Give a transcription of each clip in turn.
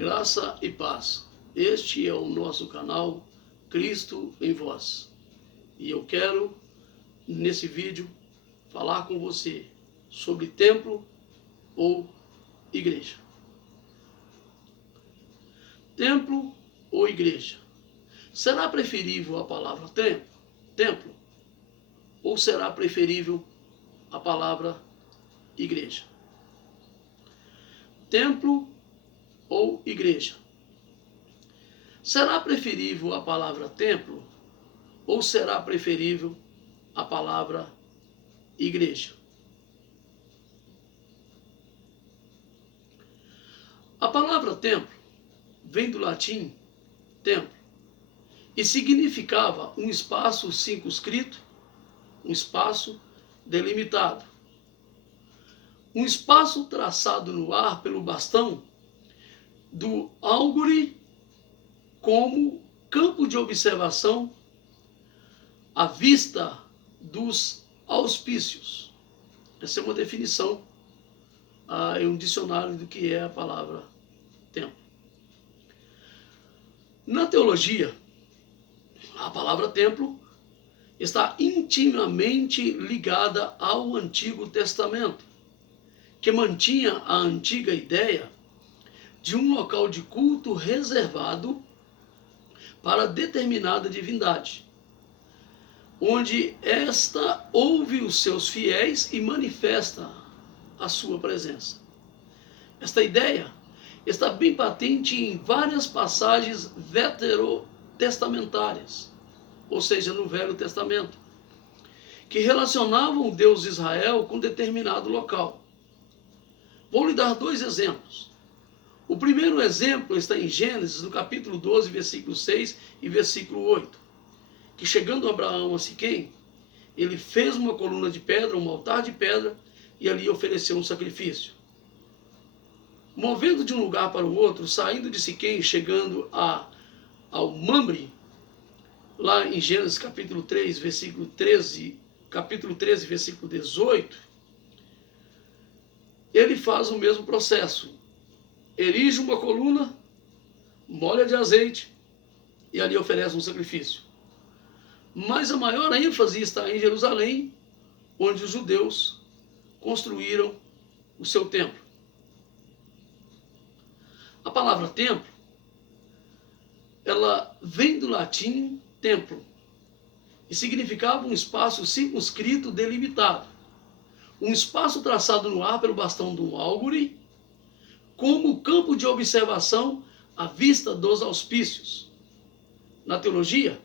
Graça e paz. Este é o nosso canal Cristo em Vós. E eu quero, nesse vídeo, falar com você sobre templo ou igreja. Templo ou igreja? Será preferível a palavra templo? Ou será preferível a palavra igreja? Templo ou igreja? Será preferível a palavra templo ou será preferível a palavra igreja? A palavra templo vem do latim templo e significava um espaço circunscrito, um espaço delimitado, um espaço traçado no ar pelo bastão do álgure como campo de observação à vista dos auspícios. Essa é uma definição em um dicionário do que é a palavra templo. Na teologia, a palavra templo está intimamente ligada ao Antigo Testamento, que mantinha a antiga ideia de um local de culto reservado para determinada divindade, onde esta ouve os seus fiéis e manifesta a sua presença. Esta ideia está bem patente em várias passagens veterotestamentárias, ou seja, no Velho Testamento, que relacionavam o Deus de Israel com determinado local. Vou lhe dar dois exemplos. O primeiro exemplo está em Gênesis, no capítulo 12, versículo 6 e versículo 8, que chegando Abraão a Siquém, ele fez uma coluna de pedra, um altar de pedra, e ali ofereceu um sacrifício. Movendo de um lugar para o outro, saindo de Siquém, chegando ao Mamre, lá em Gênesis capítulo 3, versículo 13, capítulo 13, versículo 18, ele faz o mesmo processo. Erige uma coluna, molha de azeite e ali oferece um sacrifício. Mas a maior ênfase está em Jerusalém, onde os judeus construíram o seu templo. A palavra templo, ela vem do latim templo e significava um espaço circunscrito delimitado, um espaço traçado no ar pelo bastão de um álgure, como campo de observação à vista dos auspícios. Na teologia,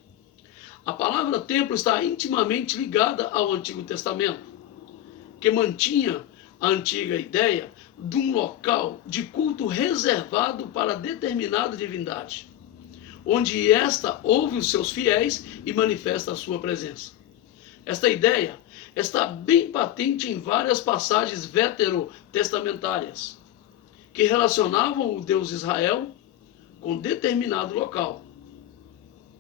a palavra templo está intimamente ligada ao Antigo Testamento, que mantinha a antiga ideia de um local de culto reservado para determinada divindade, onde esta ouve os seus fiéis e manifesta a sua presença. Esta ideia está bem patente em várias passagens veterotestamentárias, que relacionavam o Deus de Israel com determinado local.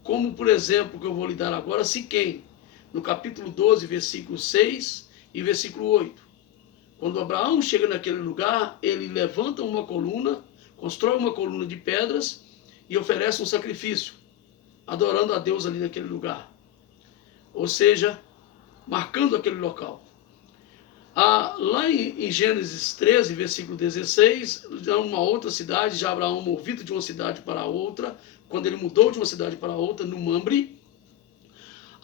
Como, por exemplo, que eu vou lhe dar agora, Siquém, no capítulo 12, versículo 6 e versículo 8. Quando Abraão chega naquele lugar, ele levanta uma coluna, constrói uma coluna de pedras e oferece um sacrifício, adorando a Deus ali naquele lugar. Ou seja, marcando aquele local. Lá em Gênesis 13, versículo 16, já uma outra cidade, já Abraão movido de uma cidade para outra, quando ele mudou de uma cidade para outra, no Mamre,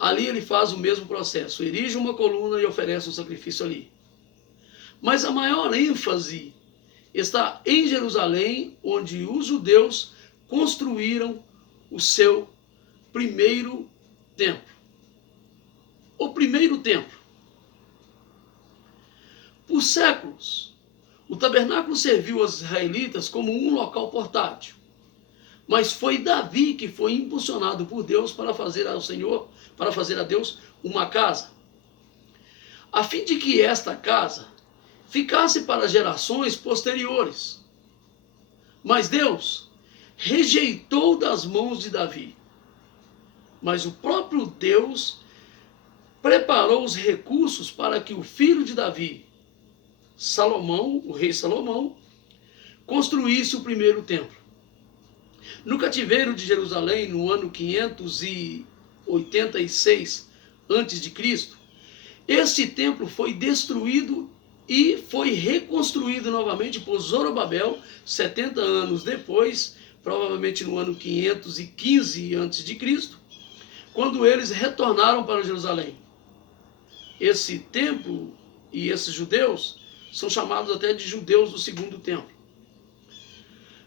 ali ele faz o mesmo processo, erige uma coluna e oferece um sacrifício ali. Mas a maior ênfase está em Jerusalém, onde os judeus construíram o seu primeiro templo. O primeiro templo. Por séculos, o tabernáculo serviu aos israelitas como um local portátil. Mas foi Davi que foi impulsionado por Deus para fazer a Deus uma casa, a fim de que esta casa ficasse para gerações posteriores. Mas Deus rejeitou das mãos de Davi. Mas o próprio Deus preparou os recursos para que o filho de Davi, Salomão, o rei Salomão, construísse o primeiro templo. No cativeiro de Jerusalém, no ano 586 a.C., este templo foi destruído e foi reconstruído novamente por Zorobabel, 70 anos depois, provavelmente no ano 515 a.C., quando eles retornaram para Jerusalém. Esse templo e esses judeus são chamados até de judeus do segundo templo.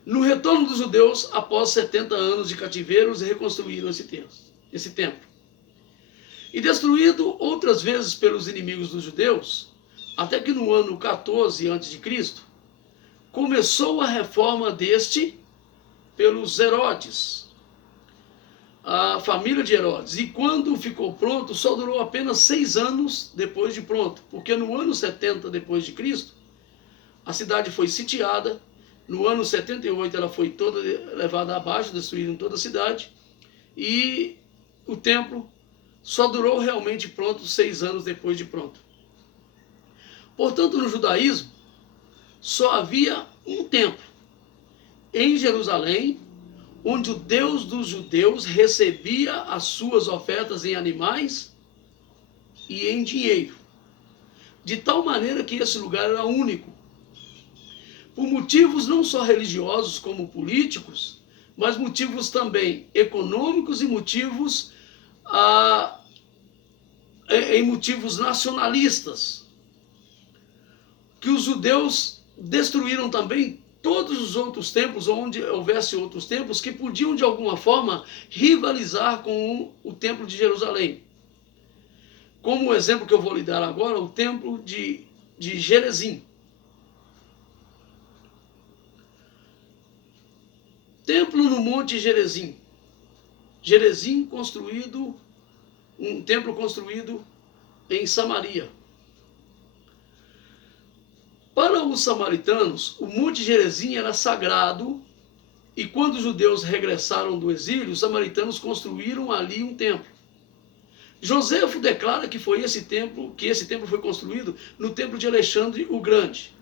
No retorno dos judeus, após 70 anos de cativeiro, eles reconstruíram esse templo. E destruído outras vezes pelos inimigos dos judeus, até que no ano 14 a.C., começou a reforma deste pelos Herodes, a família de Herodes. E quando ficou pronto, só durou apenas 6 anos depois de pronto, porque no ano 70 depois de Cristo, a cidade foi sitiada. No ano 78 ela foi toda levada abaixo, destruíram toda a cidade, e o templo só durou realmente pronto 6 anos depois de pronto. Portanto, no judaísmo, só havia um templo em Jerusalém, onde o Deus dos judeus recebia as suas ofertas em animais e em dinheiro, de tal maneira que esse lugar era único, por motivos não só religiosos como políticos, mas motivos também econômicos e motivos motivos nacionalistas, que os judeus destruíram também todos os outros templos, onde houvesse outros templos, que podiam de alguma forma rivalizar com o templo de Jerusalém. Como o exemplo que eu vou lhe dar agora, o templo de Gerezim. Templo no Monte Gerezim. Gerezim construído, um templo construído em Samaria. Para os samaritanos, o Monte Gerezim era sagrado, e quando os judeus regressaram do exílio, os samaritanos construíram ali um templo. Joséfo declara que esse templo foi construído no templo de Alexandre o Grande.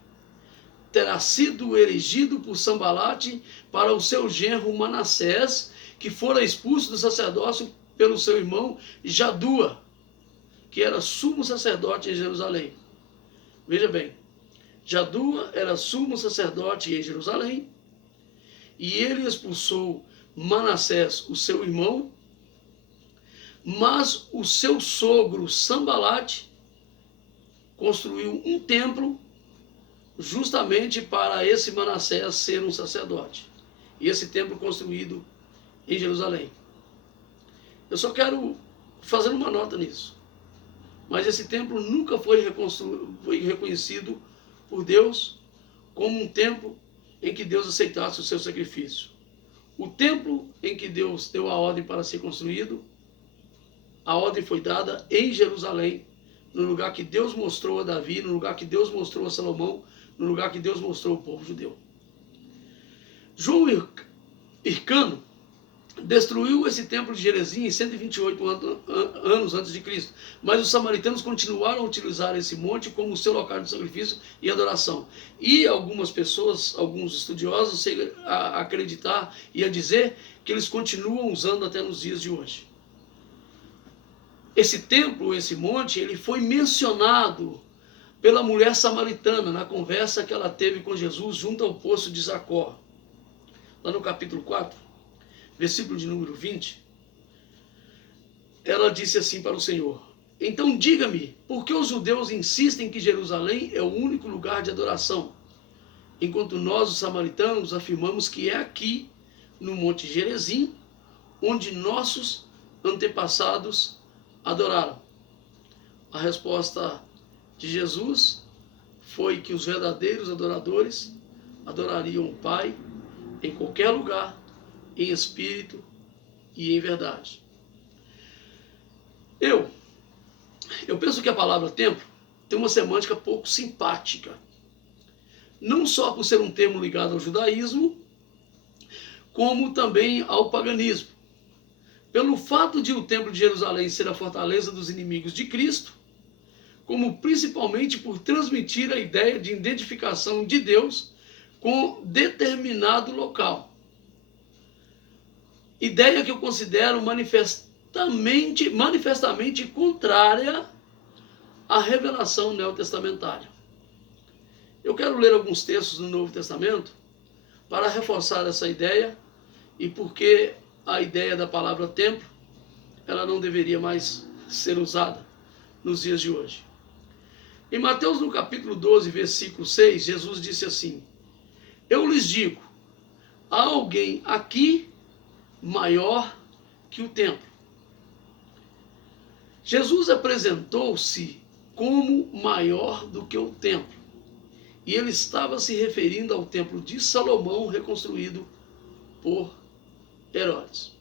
Terá sido erigido por Sambalate para o seu genro Manassés, que fora expulso do sacerdócio pelo seu irmão Jadua, que era sumo sacerdote em Jerusalém. Veja bem, Jadua era sumo sacerdote em Jerusalém, e ele expulsou Manassés, o seu irmão, mas o seu sogro Sambalate construiu um templo justamente para esse Manassés ser um sacerdote. E esse templo construído em Jerusalém. Eu só quero fazer uma nota nisso. Mas esse templo nunca foi reconhecido por Deus como um templo em que Deus aceitasse o seu sacrifício. O templo em que Deus deu a ordem para ser construído, a ordem foi dada em Jerusalém, no lugar que Deus mostrou a Davi, no lugar que Deus mostrou a Salomão, no lugar que Deus mostrou ao povo judeu. João Hircano destruiu esse templo de Gerezim em 128 anos antes de Cristo, mas os samaritanos continuaram a utilizar esse monte como seu local de sacrifício e adoração. E algumas pessoas, alguns estudiosos, chegam a acreditar e a dizer que eles continuam usando até nos dias de hoje. Esse templo, esse monte, ele foi mencionado pela mulher samaritana na conversa que ela teve com Jesus junto ao poço de Zacó. Lá no capítulo 4, versículo de número 20, ela disse assim para o Senhor: então diga-me, por que os judeus insistem que Jerusalém é o único lugar de adoração, enquanto nós, os samaritanos, afirmamos que é aqui, no Monte Gerezim, onde nossos antepassados adoraram? A resposta de Jesus foi que os verdadeiros adoradores adorariam o Pai em qualquer lugar, em espírito e em verdade. Eu penso que a palavra templo tem uma semântica pouco simpática, não só por ser um termo ligado ao judaísmo, como também ao paganismo. Pelo fato de o templo de Jerusalém ser a fortaleza dos inimigos de Cristo, como principalmente por transmitir a ideia de identificação de Deus com determinado local. Ideia que eu considero manifestamente contrária à revelação neotestamentária. Eu quero ler alguns textos do Novo Testamento para reforçar essa ideia e porque a ideia da palavra templo, ela não deveria mais ser usada nos dias de hoje. Em Mateus, no capítulo 12, versículo 6, Jesus disse assim: eu lhes digo, há alguém aqui maior que o templo. Jesus apresentou-se como maior do que o templo. E ele estava se referindo ao templo de Salomão, reconstruído por Herodes.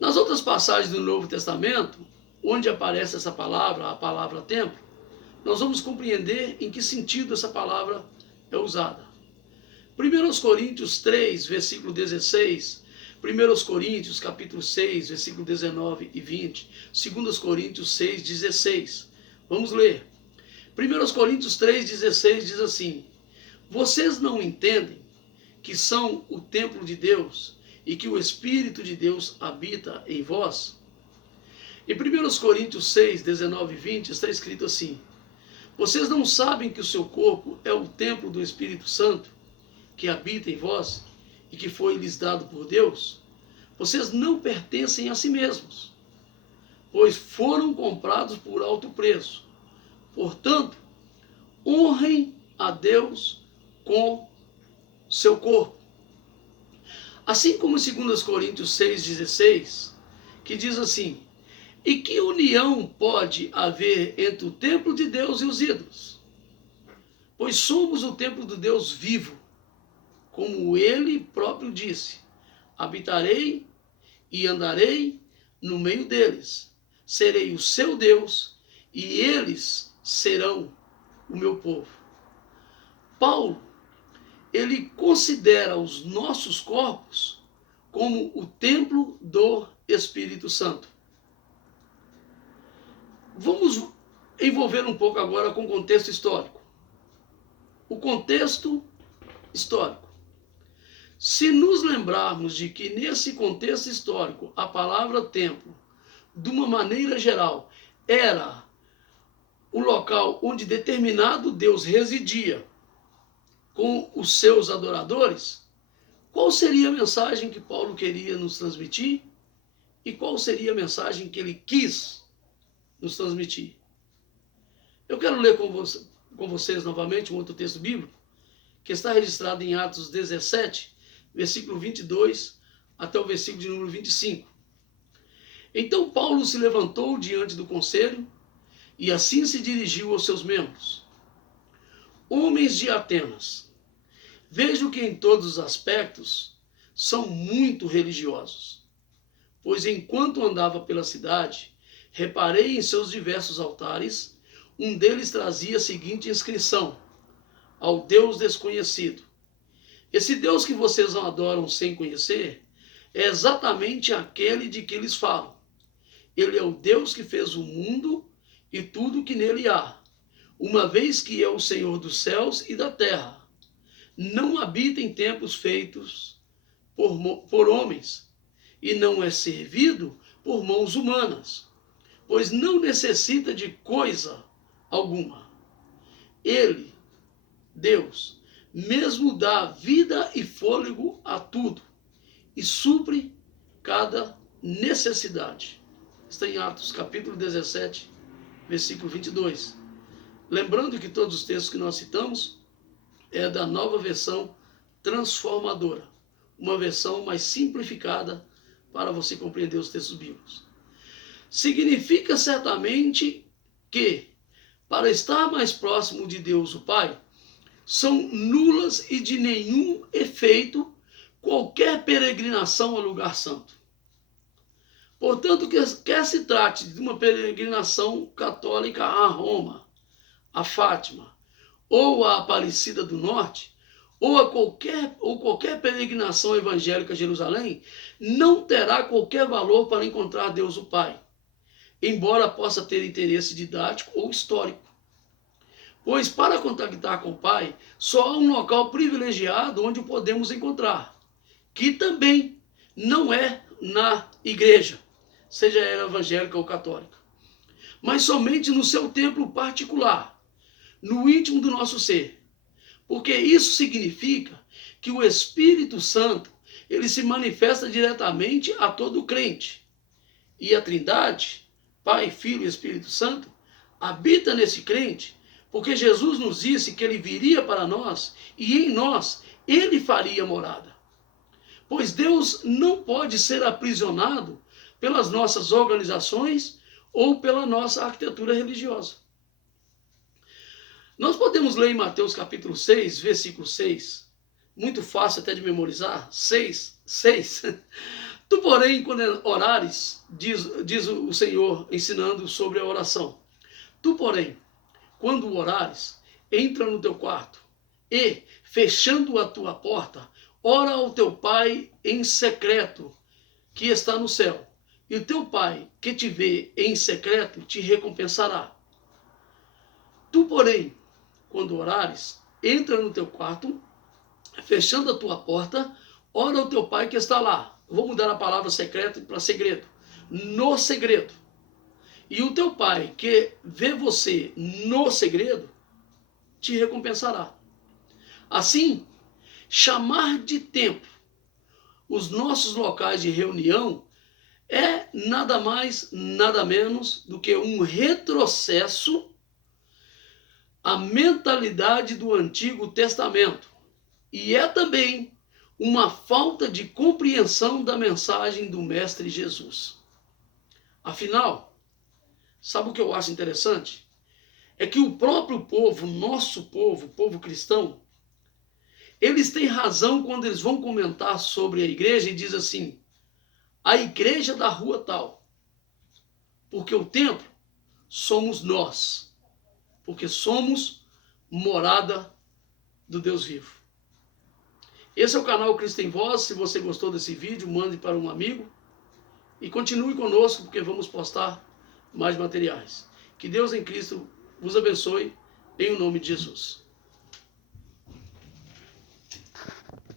Nas outras passagens do Novo Testamento, onde aparece essa palavra, a palavra templo, nós vamos compreender em que sentido essa palavra é usada. 1 Coríntios 3, versículo 16, 1 Coríntios capítulo 6, versículo 19 e 20, 2 Coríntios 6, 16. Vamos ler. 1 Coríntios 3, 16 diz assim: vocês não entendem que são o templo de Deus e que o Espírito de Deus habita em vós? Em 1 Coríntios 6, 19 e 20 está escrito assim: vocês não sabem que o seu corpo é o templo do Espírito Santo, que habita em vós e que foi lhes dado por Deus? Vocês não pertencem a si mesmos, pois foram comprados por alto preço. Portanto, honrem a Deus com seu corpo. Assim como em 2 Coríntios 6,16, que diz assim: e que união pode haver entre o templo de Deus e os ídolos? Pois somos o templo do Deus vivo, como ele próprio disse: habitarei e andarei no meio deles, serei o seu Deus e eles serão o meu povo. Paulo, ele considera os nossos corpos como o templo do Espírito Santo. Vamos envolver um pouco agora com o contexto histórico. O contexto histórico. Se nos lembrarmos de que nesse contexto histórico a palavra templo, de uma maneira geral, era o local onde determinado Deus residia com os seus adoradores, qual seria a mensagem que Paulo queria nos transmitir e qual seria a mensagem que ele quis nos transmitir? Eu quero ler com vocês novamente um outro texto bíblico que está registrado em Atos 17, versículo 22 até o versículo de número 25. Então Paulo se levantou diante do conselho e assim se dirigiu aos seus membros: homens de Atenas, vejo que em todos os aspectos são muito religiosos, pois enquanto andava pela cidade, reparei em seus diversos altares, um deles trazia a seguinte inscrição: ao Deus desconhecido. Esse Deus que vocês adoram sem conhecer é exatamente aquele de que eles falam. Ele é o Deus que fez o mundo e tudo que nele há, uma vez que é o Senhor dos céus e da terra. Não habita em templos feitos por homens, e não é servido por mãos humanas, pois não necessita de coisa alguma. Ele, Deus, mesmo dá vida e fôlego a tudo, e supre cada necessidade. Está em Atos capítulo 17, versículo 22. Lembrando que todos os textos que nós citamos é da Nova Versão Transformadora, uma versão mais simplificada para você compreender os textos bíblicos. Significa certamente que, para estar mais próximo de Deus o Pai, são nulas e de nenhum efeito qualquer peregrinação ao lugar santo. Portanto, quer se trate de uma peregrinação católica a Roma, a Fátima, ou a Aparecida do Norte, ou qualquer peregrinação evangélica a Jerusalém, não terá qualquer valor para encontrar Deus o Pai, embora possa ter interesse didático ou histórico. Pois para contactar com o Pai, só há um local privilegiado onde o podemos encontrar, que também não é na igreja, seja ela evangélica ou católica, mas somente no seu templo particular, no íntimo do nosso ser. Porque isso significa que o Espírito Santo, ele se manifesta diretamente a todo crente. E a Trindade, Pai, Filho e Espírito Santo, habita nesse crente, porque Jesus nos disse que ele viria para nós e em nós ele faria morada. Pois Deus não pode ser aprisionado pelas nossas organizações ou pela nossa arquitetura religiosa. Nós podemos ler em Mateus capítulo 6, versículo 6, muito fácil até de memorizar, 6. Tu, porém, quando orares, diz o Senhor, ensinando sobre a oração. Tu, porém, quando orares, entra no teu quarto e, fechando a tua porta, ora ao teu Pai em secreto, que está no céu. E o teu Pai, que te vê em secreto, te recompensará. Tu, porém, quando orares, entra no teu quarto, fechando a tua porta, ora ao teu Pai que está lá. Vou mudar a palavra secreto para segredo. No segredo. E o teu Pai que vê você no segredo, te recompensará. Assim, chamar de templo os nossos locais de reunião é nada mais, nada menos do que um retrocesso à mentalidade do Antigo Testamento. E é também uma falta de compreensão da mensagem do Mestre Jesus. Afinal, sabe o que eu acho interessante? É que o próprio povo, nosso povo, o povo cristão, eles têm razão quando eles vão comentar sobre a igreja e diz assim, a igreja da rua tal. Porque o templo somos nós. Porque somos morada do Deus vivo. Esse é o canal Cristo em Voz. Se você gostou desse vídeo, mande para um amigo. E continue conosco, porque vamos postar mais materiais. Que Deus em Cristo vos abençoe, em nome de Jesus.